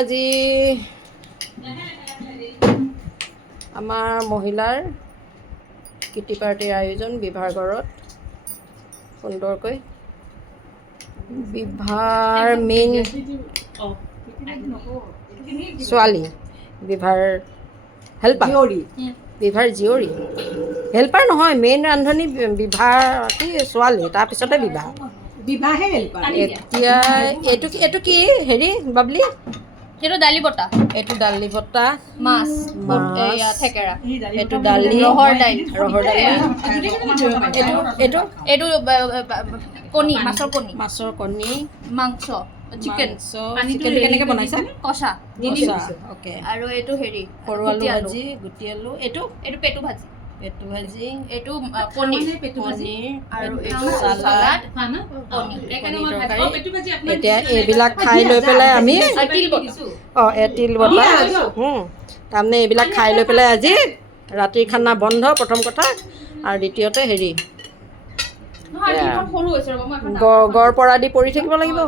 আজি আমাৰ মহিলাৰ কিটি পাৰ্টিৰ আয়োজন বিভাৰ ঘৰত সুন্দৰকৈ। বিভাৰ মেইন ছোৱালী, বিভাৰ হেল্পাৰ, বিভাৰ জীয়ৰী, হেল্পাৰ নহয়, মেইন ৰান্ধনী বিভাৰ কি ছোৱালী, তাৰপিছতে বিভা। এতিয়া এইটো কি হেৰি বাবলি? সেইটো দালি বটা, এইটো দালি বটা, মাছ, মাছ, থেকেৰা, এইটো দালি, ৰহৰ দাইল, এইটো এইটো কণী, মাছৰ কণী, মাছৰ কণী, মাংস, চিকেন, চিকেনটো কেনেকৈ বনাইছা? কষা, অ'কে। আৰু এইটো হেৰি সৰু আলু ভাজি, গুটি আলু, এইটো পেটু ভাজি, এইটো পনীৰ, আৰু এইটো চালাড, পনীৰ তৰকাৰী। এতিয়া এইবিলাক খাই লৈ পেলাই আমি তিল বটা, তাৰমানে এইবিলাক খাই লৈ পেলাই আজি ৰাতিৰ খানা বন্ধ প্ৰথম কথা, আৰু দ্বিতীয়তে হেৰি গড় পৰা দি পৰি থাকিব লাগিব।